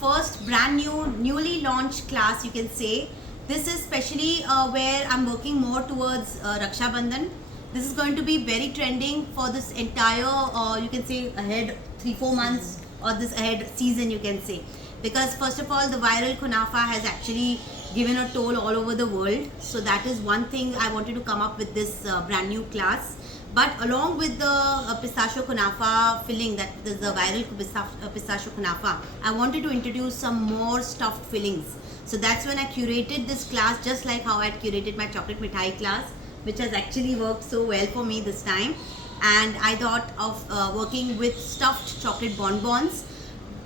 first brand newly launched class, you can say. This is especially where I'm working more towards Raksha Bandhan. This is going to be very trending for this entire, you can say, ahead 3-4 months or this ahead season, you can say. Because first of all, the viral kunafa has actually given a toll all over the world. So that is one thing I wanted to come up with this brand new class. But along with the pistachio kunafa filling, that is the viral pistachio kunafa, I wanted to introduce some more stuffed fillings. So that's when I curated this class, just like how I had curated my chocolate mithai class, which has actually worked so well for me this time. And I thought of working with stuffed chocolate bonbons.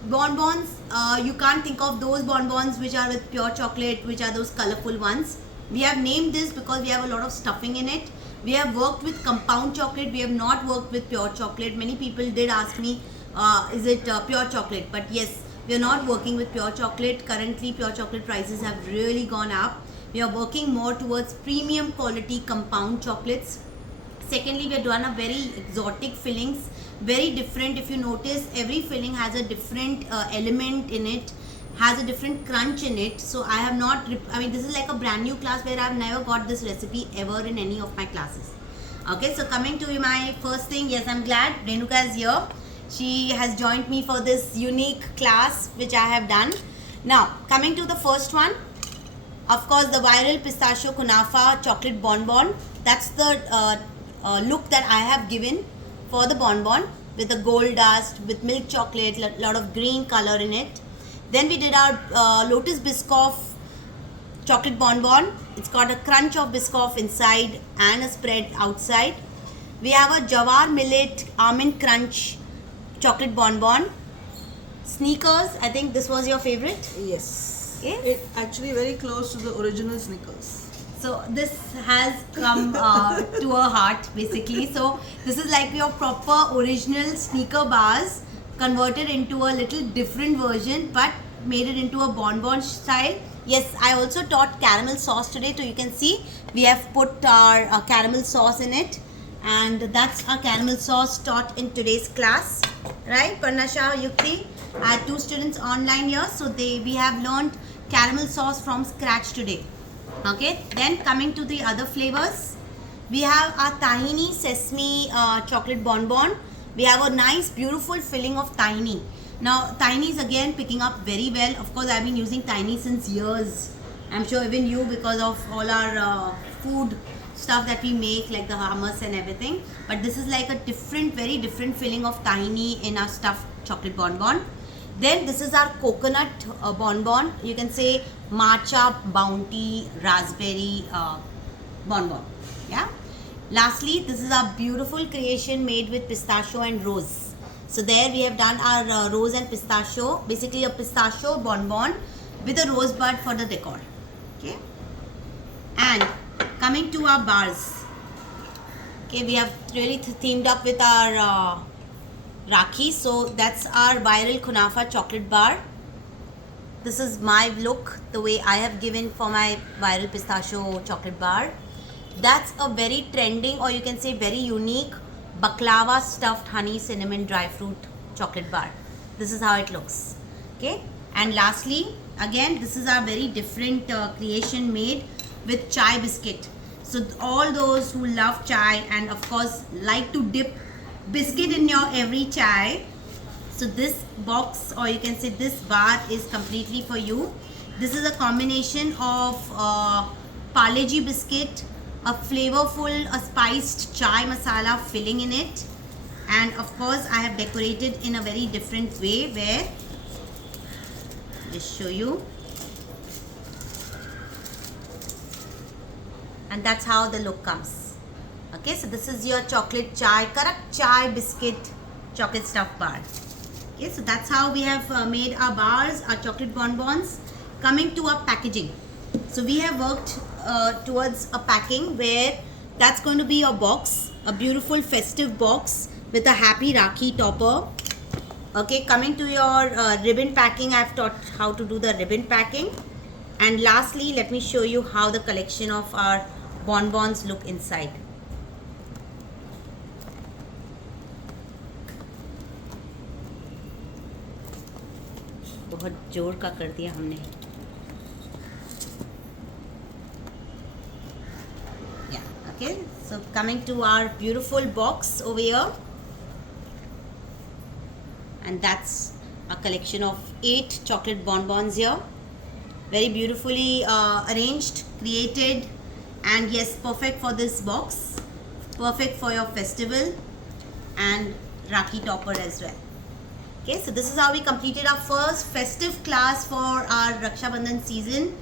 Bonbons, you can't think of those bonbons which are with pure chocolate, which are those colorful ones. We have named this because we have a lot of stuffing in it. We have worked with compound chocolate. We have not worked with pure chocolate. Many people did ask me, is it pure chocolate? But yes, we are not working with pure chocolate. Currently, pure chocolate prices have really gone up. We are working more towards premium quality compound chocolates. Secondly, we have done a very exotic fillings, very different. If you notice, every filling has a different element in it, has a different crunch in it. So I have not, this is like a brand new class where I have never got this recipe ever in any of my classes. Okay, so coming to my first thing, yes, I'm glad Renuka is here. She has joined me for this unique class which I have done. Now, coming to the first one, of course, the viral pistachio kunafa chocolate bonbon. That's the look that I have given for the bonbon, with the gold dust, with milk chocolate, lot of green color in it. Then we did our Lotus Biscoff chocolate bonbon. It's got a crunch of Biscoff inside and a spread outside. We have a Jawar Millet Almond Crunch chocolate bonbon. Sneakers, I think this was your favorite. Yes. Okay. It actually very close to the original Snickers. So this has come to her heart basically. So this is like your proper original sneaker bars converted into a little different version, but made it into a bonbon style. Yes, I also taught caramel sauce today, so you can see we have put our caramel sauce in it, and that's our caramel sauce taught in today's class, right? Parnasha, Yukti, I had 2 students online here, so we have learned caramel sauce from scratch today. Okay, then coming to the other flavors, we have our tahini sesame chocolate bonbon. We have a nice beautiful filling of tahini. Now tahini is again picking up very well. Of course, I've been using tahini since years. I'm sure even you, because of all our food stuff that we make, like the hummus and everything. But this is like a different, very different filling of tahini in our stuffed chocolate bonbon. Then this is our coconut bonbon. You can say matcha bounty raspberry bonbon. Yeah. Lastly, this is our beautiful creation made with pistachio and rose. So there we have done our rose and pistachio, basically a pistachio bonbon with a rosebud for the decor. Okay. And coming to our bars. Okay, we have really themed up with our Rakhi. So that's our viral kunafa chocolate bar. This is my look, the way I have given for my viral pistachio chocolate bar. That's a very trending, or you can say very unique, baklava stuffed honey cinnamon dry fruit chocolate bar. This is how it looks. Okay. And lastly, again, this is our very different creation made with chai biscuit. So all those who love chai and of course like to dip biscuit in your every chai, so this box, or you can say this bar, is completely for you. This is a combination of Parle-G biscuit, a flavorful, a spiced chai masala filling in it, and of course I have decorated in a very different way, where just show you, and that's how the look comes. Okay, so this is your chocolate chai, correct chai biscuit chocolate stuffed bar. Okay, so that's how we have made our bars, our chocolate bonbons. Coming to our packaging, so we have worked towards a packing where that's going to be a box, a beautiful festive box with a happy Rakhi topper. Okay, coming to your ribbon packing, I've taught how to do the ribbon packing. And lastly, let me show you how the collection of our bonbons look inside. बहुत जोर का कर दिया हमने. Yeah, okay. So coming to our beautiful box over here. And that's a collection of 8 chocolate bonbons here. Very beautifully arranged, created, and yes, perfect for this box. Perfect for your festival and Rakhi topper as well. Okay, so this is how we completed our first festive class for our Raksha Bandhan season.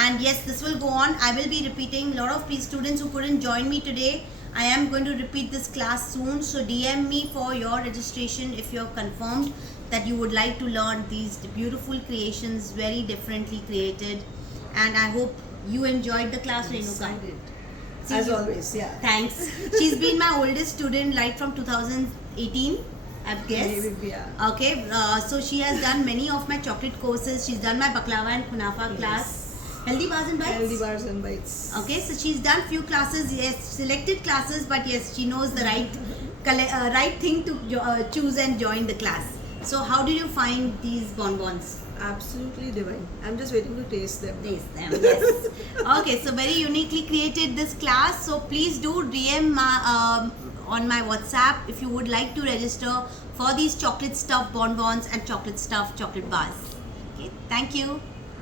And yes, this will go on. I will be repeating. A lot of students who couldn't join me today, I am going to repeat this class soon. So DM me for your registration if you're confirmed that you would like to learn these beautiful creations, very differently created. And I hope you enjoyed the class, Renuka. I did. See, As you- always, yeah. Thanks. She's been my oldest student right from 2018, I've guessed. Maybe, yeah. Okay, so she has done many of my chocolate courses. She's done my baklava and kunafa class. Healthy bars and bites. Healthy bars and bites. Okay, so she's done few classes, yes, selected classes, but yes, she knows the right thing to choose and join the class. So how do you find these bonbons? Absolutely divine. I'm just waiting to taste them. Taste them, yes. Okay, so very uniquely created this class. So please do DM on my WhatsApp if you would like to register for these chocolate stuffed bonbons and chocolate stuffed chocolate bars. Okay, thank you.